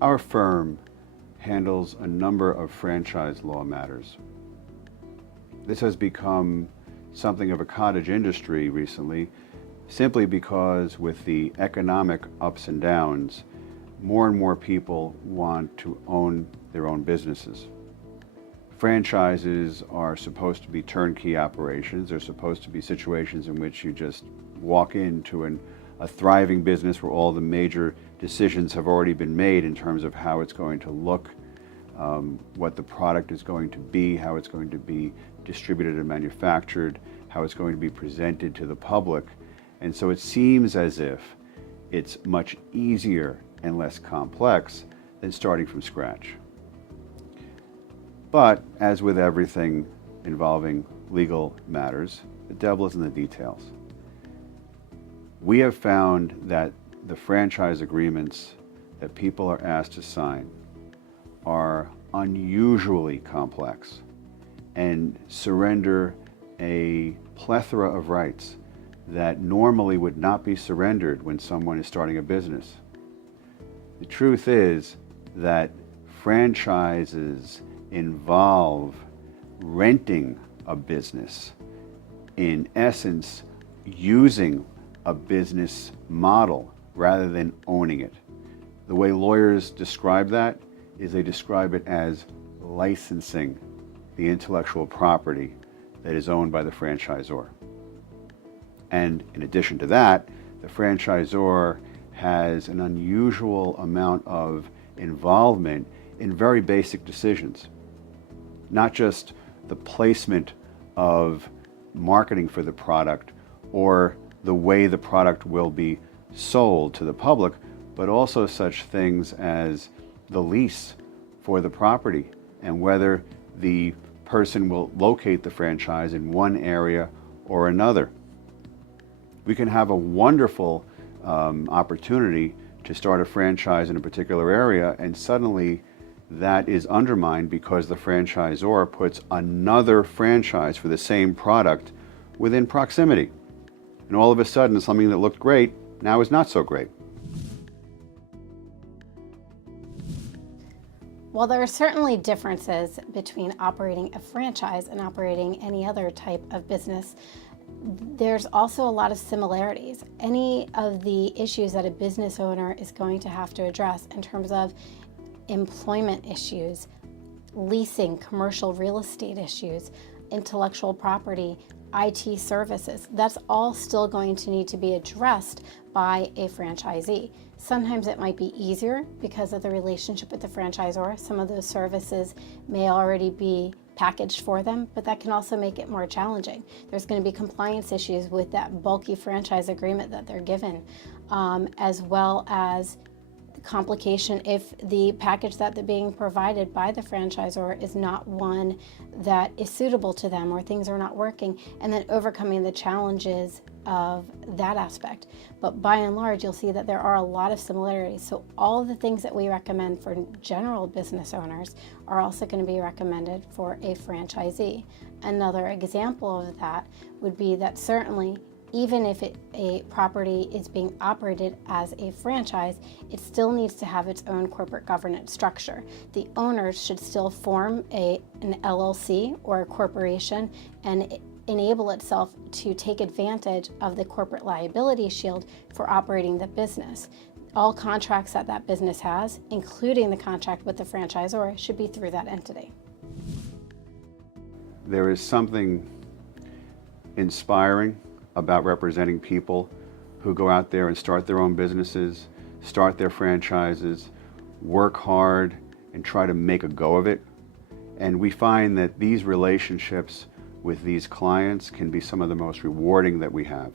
Our firm handles a number of franchise law matters. This has become something of a cottage industry recently, simply because with the economic ups and downs, more and more people want to own their own businesses. Franchises are supposed to be turnkey operations. They're supposed to be situations in which you just walk into a thriving business where all the major decisions have already been made in terms of how it's going to look, what the product is going to be, how it's going to be distributed and manufactured, how it's going to be presented to the public. And so it seems as if it's much easier and less complex than starting from scratch. But as with everything involving legal matters, the devil is in the details. We have found that the franchise agreements that people are asked to sign are unusually complex and surrender a plethora of rights that normally would not be surrendered when someone is starting a business. The truth is that franchises involve renting a business, in essence, using a business model rather than owning it. The way lawyers describe that is they describe it as licensing the intellectual property that is owned by the franchisor. And in addition to that, the franchisor has an unusual amount of involvement in very basic decisions. Not just the placement of marketing for the product or the way the product will be sold to the public, but also such things as the lease for the property and whether the person will locate the franchise in one area or another. We can have a wonderful opportunity to start a franchise in a particular area, and suddenly that is undermined because the franchisor puts another franchise for the same product within proximity. And all of a sudden, something that looked great now is not so great. While there are certainly differences between operating a franchise and operating any other type of business, there's also a lot of similarities. Any of the issues that a business owner is going to have to address in terms of employment issues, leasing, commercial real estate issues, intellectual property, IT services, that's all still going to need to be addressed by a franchisee. Sometimes it might be easier because of the relationship with the franchisor. Some of those services may already be packaged for them, but that can also make it more challenging. There's going to be compliance issues with that bulky franchise agreement that they're given, as well as complication if the package that they're being provided by the franchisor is not one that is suitable to them, or things are not working, and then overcoming the challenges of that aspect. But by and large, you'll see that there are a lot of similarities. So all of the things that we recommend for general business owners are also going to be recommended for a franchisee. Another example of that would be that certainly even if a property is being operated as a franchise, it still needs to have its own corporate governance structure. The owners should still form an LLC or a corporation and enable itself to take advantage of the corporate liability shield for operating the business. All contracts that that business has, including the contract with the franchisor, should be through that entity. There is something inspiring about representing people who go out there and start their own businesses, start their franchises, work hard, and try to make a go of it. And we find that these relationships with these clients can be some of the most rewarding that we have.